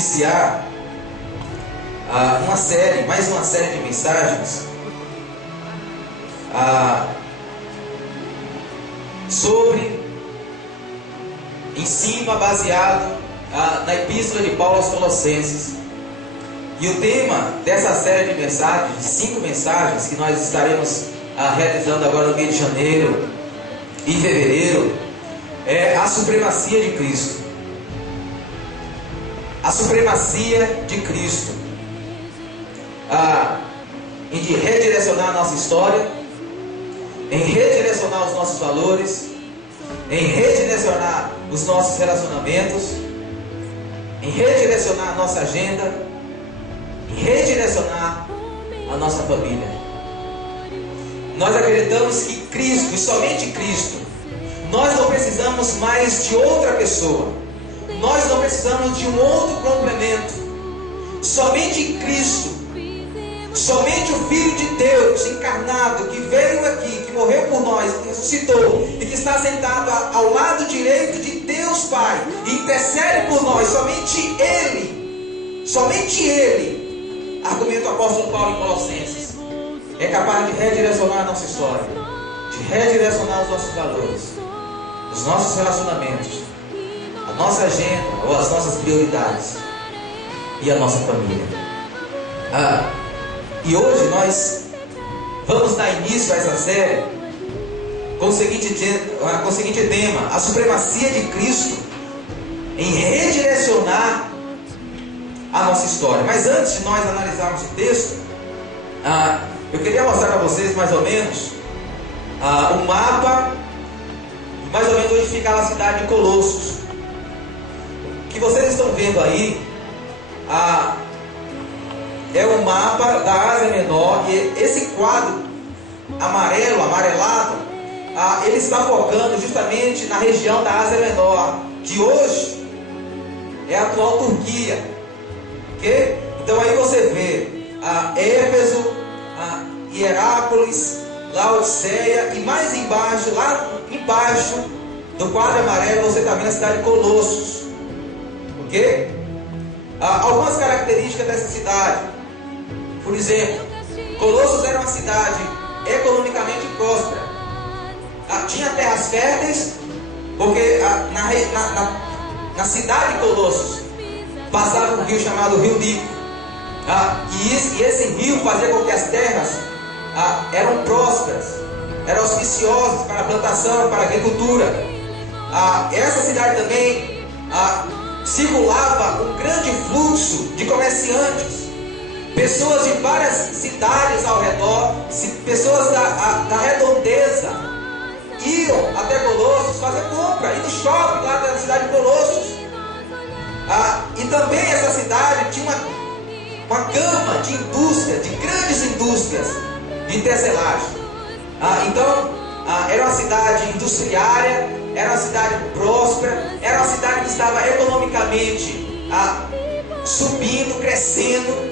iniciar mais uma série de mensagens sobre ensino baseado na Epístola de Paulo aos Colossenses. E o tema dessa série de mensagens, de 5 mensagens que nós estaremos realizando agora no mês de janeiro e fevereiro, é a supremacia de Cristo. A supremacia de Cristo, em de redirecionar a nossa história, em redirecionar os nossos valores, em redirecionar os nossos relacionamentos, em redirecionar a nossa agenda, em redirecionar a nossa família. Nós acreditamos que Cristo, e somente Cristo, nós não precisamos mais de outra pessoa, nós não precisamos de um outro complemento. Somente Cristo, somente o Filho de Deus encarnado, que veio aqui, que morreu por nós, que ressuscitou e que está sentado ao lado direito de Deus Pai e intercede por nós, somente Ele, argumenta o apóstolo Paulo em Colossenses, é capaz de redirecionar a nossa história, de redirecionar os nossos valores, os nossos relacionamentos, a nossa agenda ou as nossas prioridades e a nossa família. E hoje nós vamos dar início a essa série com o seguinte tema: a supremacia de Cristo em redirecionar a nossa história. Mas antes de nós analisarmos o texto, eu queria mostrar para vocês mais ou menos um mapa, mais ou menos onde ficava a cidade de Colossos. O que vocês estão vendo aí é o mapa da Ásia Menor, e esse quadro amarelado, ele está focando justamente na região da Ásia Menor, que hoje é a atual Turquia. Okay? Então aí você vê Éfeso, Hierápolis, Laodiceia, e mais embaixo, lá embaixo do quadro amarelo, você está vendo a cidade de Colossos. Ok? Algumas características dessa cidade. Por exemplo, Colossos era uma cidade economicamente próspera. Tinha terras férteis, porque na cidade de Colossos passava um rio chamado Rio Lico. E esse rio fazia com que as terras eram prósperas, eram auspiciosas para a plantação, para a agricultura. Essa cidade também circulava um grande fluxo de comerciantes, pessoas de várias cidades ao redor, pessoas da redondeza iam até Colossos fazer compra, ir no shopping lá da cidade de Colossos. E também essa cidade tinha uma gama de indústrias, de grandes indústrias de tecelagem. Então era uma cidade industriária, era uma cidade próspera, era uma cidade que estava economicamente subindo, crescendo.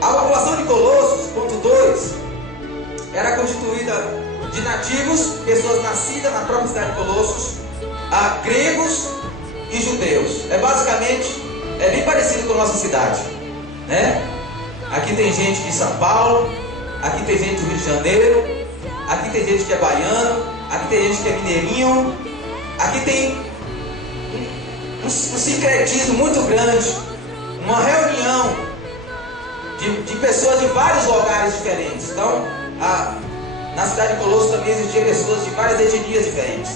A população de Colossos, ponto 2, era constituída de nativos, pessoas nascidas na própria cidade de Colossos, gregos e judeus. Basicamente, bem parecido com a nossa cidade, né? Aqui tem gente de São Paulo, aqui tem gente do Rio de Janeiro, aqui tem gente que é baiano, aqui tem gente que é mineirinho, aqui tem um sincretismo muito grande, uma reunião de pessoas de vários lugares diferentes. Então, na cidade de Colossos também existiam pessoas de várias etnias diferentes.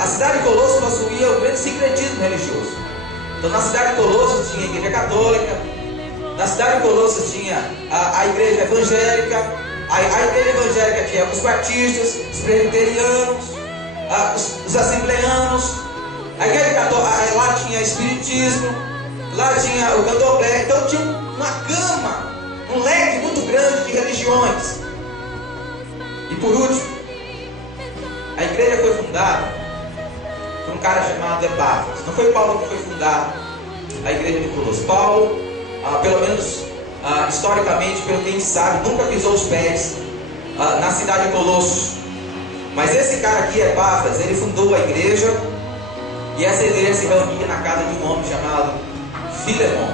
A cidade de Colossos possuía um grande sincretismo religioso. Então, na cidade de Colossos tinha a igreja católica, na cidade de Colossos tinha a igreja evangélica, a igreja evangélica tinha os batistas, os presbiterianos, os assembleanos, a igreja católica, lá tinha espiritismo, lá tinha o candomblé. Então tinha uma gama, um leque muito grande de religiões. E por último, a igreja foi fundada por um cara chamado Epáfras. Não foi Paulo que foi fundar a igreja de Colossos. Paulo, pelo menos historicamente, pelo que a gente sabe, nunca pisou os pés na cidade de Colossos. Mas esse cara aqui, Epáfras, ele fundou a igreja, e essa igreja se reunia na casa de um homem chamado Filemon.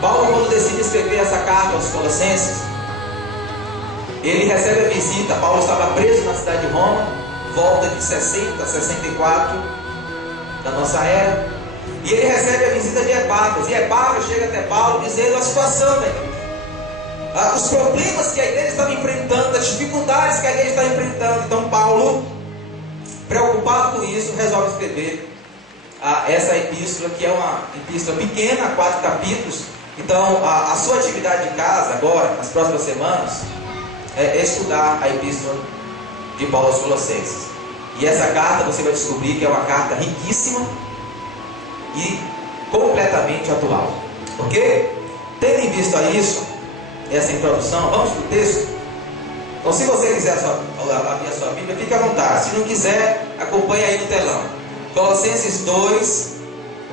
Paulo, quando decide escrever essa carta aos Colossenses, ele recebe a visita. Paulo estava preso na cidade de Roma, volta de 60, 64 da nossa era, e ele recebe a visita de Epáfras, e Epáfras chega até Paulo dizendo a situação da igreja, os problemas que a igreja estava enfrentando, as dificuldades que a igreja está enfrentando. Então Paulo, preocupado com isso, resolve escrever essa epístola, que é uma epístola pequena, 4 capítulos. Então a sua atividade de casa agora, nas próximas semanas, é estudar a epístola de Paulo aos Colossenses. E essa carta você vai descobrir que é uma carta riquíssima e completamente atual. Ok? Tendo em vista isso, essa introdução, vamos para o texto. Então, se você quiser abrir a sua Bíblia, fique à vontade. Se não quiser, acompanhe aí no telão. Colossenses 2,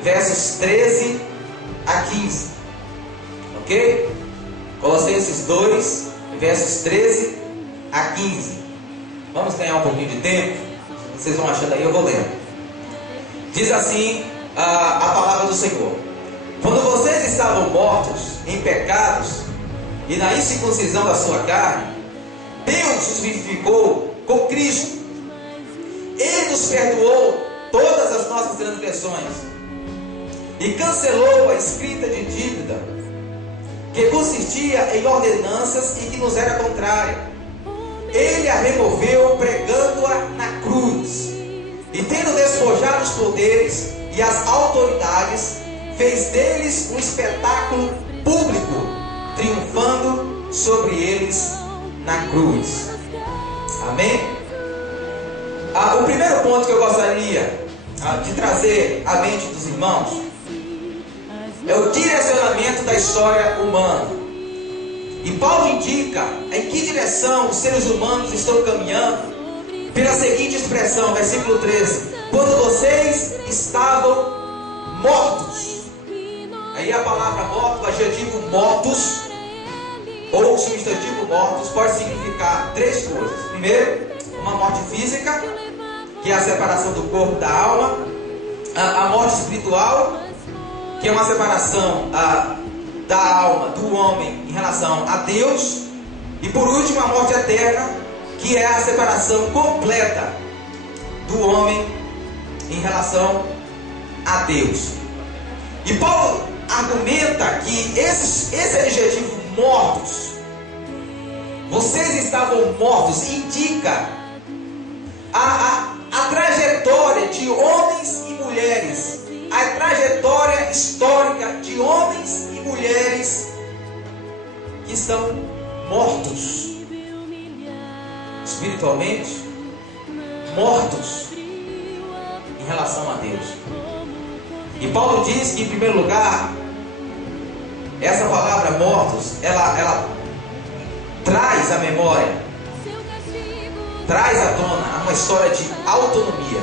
versos 13 a 15. Ok? Colossenses 2, versos 13 a 15. Vamos ganhar um pouquinho de tempo. Vocês vão achando aí, eu vou lendo. Diz assim a palavra do Senhor: quando vocês estavam mortos em pecados e na incircuncisão da sua carne, Deus os vivificou com Cristo. Ele nos perdoou todas as nossas transgressões e cancelou a escrita de dívida que consistia em ordenanças e que nos era contrária. Ele a removeu pregando-a na cruz, e tendo despojado os poderes e as autoridades, fez deles um espetáculo público, triunfando sobre eles na cruz. Amém? O primeiro ponto que eu gostaria de trazer à mente dos irmãos é o direcionamento da história humana. E Paulo indica em que direção os seres humanos estão caminhando pela seguinte expressão, versículo 13: quando vocês estavam mortos. Aí a palavra morto, o adjetivo mortos ou o substantivo mortos pode significar 3 coisas. Primeiro, uma morte física, que é a separação do corpo da alma. A morte espiritual, que é uma separação da alma, do homem em relação a Deus. E por último, a morte eterna, que é a separação completa do homem em relação a Deus. E Paulo argumenta que esse adjetivo mortos, vocês estavam mortos, indica a trajetória de homens e mulheres, a trajetória histórica de homens e mulheres que estão mortos espiritualmente, mortos em relação a Deus. E Paulo diz que, em primeiro lugar, essa palavra mortos, ela traz à memória, traz à tona uma história de autonomia.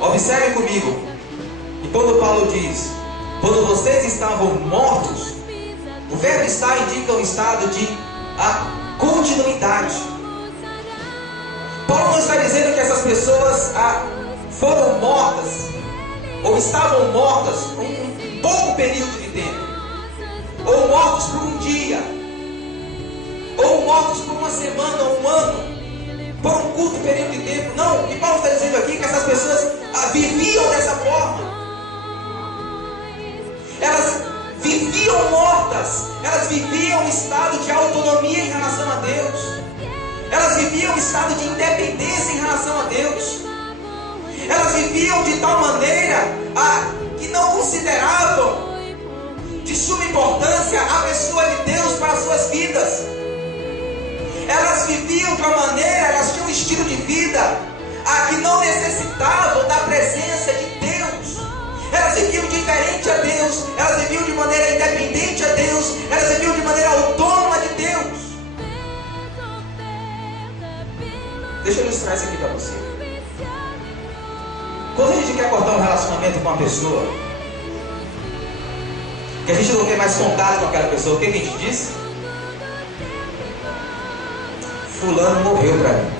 Observe comigo. E quando Paulo diz, quando vocês estavam mortos, o verbo estar indica um estado de continuidade. Paulo não está dizendo que essas pessoas foram mortas ou estavam mortas por um pouco período de tempo, ou mortos por um dia, ou mortos por uma semana ou um ano, por um curto período de tempo. Não, o que Paulo está dizendo aqui é que essas pessoas viviam dessa forma. Elas viviam mortas, elas viviam um estado de autonomia em relação a Deus, elas viviam um estado de independência em relação a Deus, elas viviam de tal maneira que não consideravam de suma importância a pessoa de Deus para as suas vidas. Elas viviam de uma maneira, elas tinham um estilo de vida que não necessitavam da presença de Deus. Elas viviam diferente a Deus, elas viviam de maneira independente a Deus, elas viviam de maneira autônoma de Deus. Deixa eu ilustrar isso aqui para você. Quando a gente quer cortar um relacionamento com uma pessoa, que a gente não quer mais contato com aquela pessoa, o que a gente diz? Fulano morreu para mim.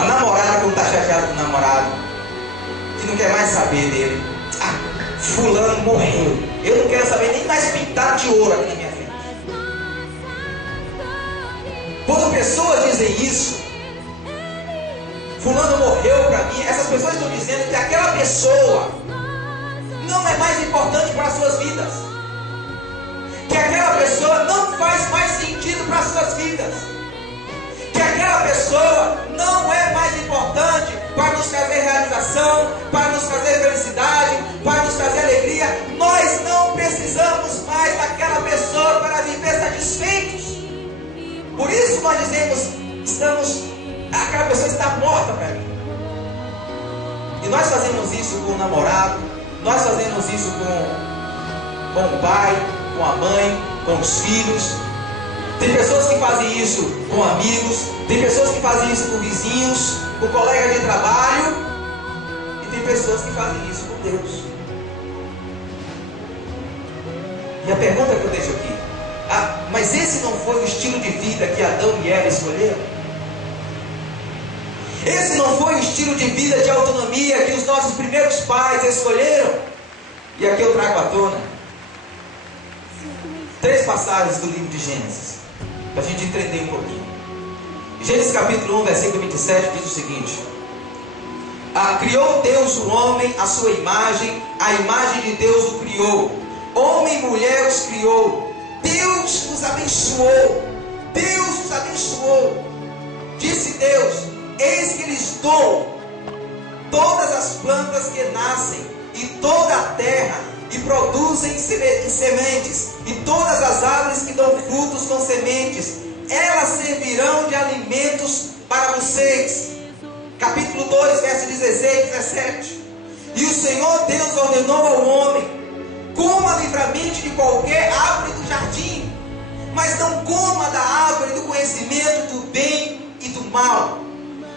A namorada, quando está chateada com o namorado, que não quer mais saber dele. Ah, fulano morreu. Eu não quero saber nem mais pintar de ouro aqui na minha frente. Quando pessoas dizem isso, fulano morreu para mim, essas pessoas estão dizendo que aquela pessoa não é mais importante para as suas vidas, que aquela pessoa não faz mais sentido para as suas vidas, que aquela pessoa não é mais importante para nos trazer realização, para nos trazer felicidade, para nos trazer alegria. Nós não precisamos mais daquela pessoa para viver satisfeitos. Por isso nós dizemos, aquela pessoa está morta para mim. E nós fazemos isso com o namorado, nós fazemos isso com o pai, com a mãe, com os filhos. Tem pessoas que fazem isso com amigos, tem pessoas que fazem isso com vizinhos, com colegas de trabalho, e tem pessoas que fazem isso com Deus. E a pergunta que eu deixo aqui, mas esse não foi o estilo de vida que Adão e Eva escolheram? Esse não foi o estilo de vida de autonomia que os nossos primeiros pais escolheram? E aqui eu trago à tona 3 passagens do livro de Gênesis, para a gente entender um pouquinho. Gênesis capítulo 1, versículo 27 diz o seguinte: criou Deus o homem à sua imagem, a imagem de Deus o criou, homem e mulher os criou, Deus os abençoou, Deus os abençoou. Disse Deus: eis que lhes dou todas as plantas que nascem e toda a terra e produzem sementes, e todas as árvores que dão frutos com sementes, elas servirão de alimentos para vocês. Capítulo 2, verso 16 e 17. E o Senhor Deus ordenou ao homem: coma livremente de qualquer árvore do jardim, mas não coma da árvore do conhecimento do bem e do mal,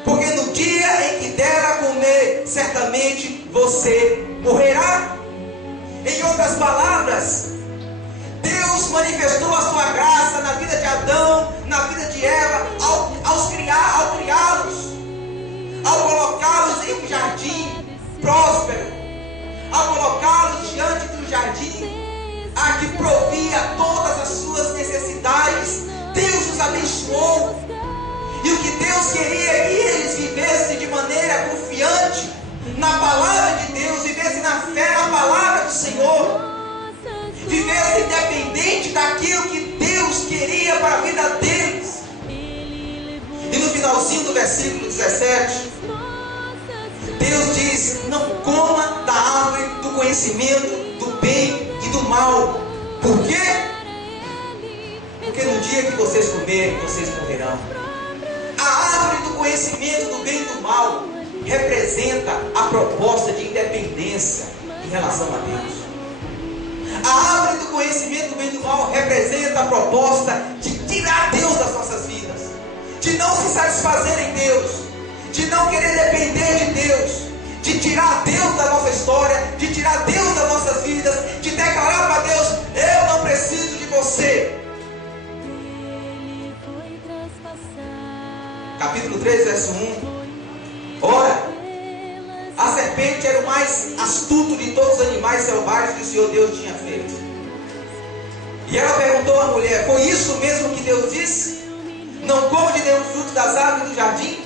porque no dia em que der a comer, certamente você morrerá. Em outras palavras, Deus manifestou a sua graça na vida de Adão, na vida de Eva, ao criá-los, ao colocá-los em um jardim próspero, ao colocá-los diante do jardim que provia todas as suas necessidades. Deus os abençoou. E o que Deus queria é que eles vivessem de maneira confiante na palavra de Deus, vivessem na fé na palavra do Senhor, vivessem independente daquilo que Deus queria para a vida deles. E no finalzinho do versículo 17, Deus diz: não coma da árvore do conhecimento do bem e do mal. Por quê? Porque no dia que vocês comerem, vocês morrerão. A árvore do conhecimento do bem e do mal representa a proposta de independência em relação a Deus. A árvore do conhecimento do bem e do mal representa a proposta de tirar Deus das nossas vidas, de não se satisfazer em Deus, de não querer depender de Deus, de tirar Deus da nossa história, de tirar Deus das nossas vidas, de declarar para Deus: eu não preciso de você. Capítulo 3, verso 1. Ora, a serpente era o mais astuto de todos os animais selvagens que o Senhor Deus tinha feito. E ela perguntou à mulher: foi isso mesmo que Deus disse? Não coma de nenhum fruto das árvores do jardim?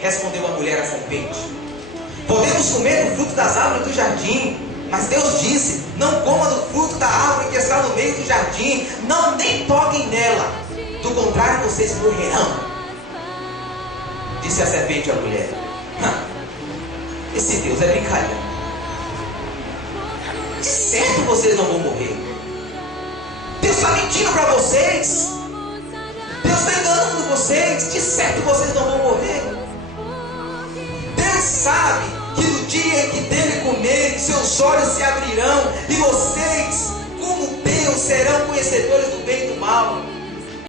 Respondeu a mulher à serpente: podemos comer do fruto das árvores do jardim, mas Deus disse: não coma do fruto da árvore que está no meio do jardim, não nem toquem nela, do contrário vocês morrerão. Disse a serpente à mulher: esse Deus é brincadeira. De certo vocês não vão morrer. Deus está mentindo para vocês. Deus está enganando vocês. De certo vocês não vão morrer. Deus sabe que no dia em que dele comerem, seus olhos se abrirão, e vocês, como Deus, serão conhecedores do bem e do mal.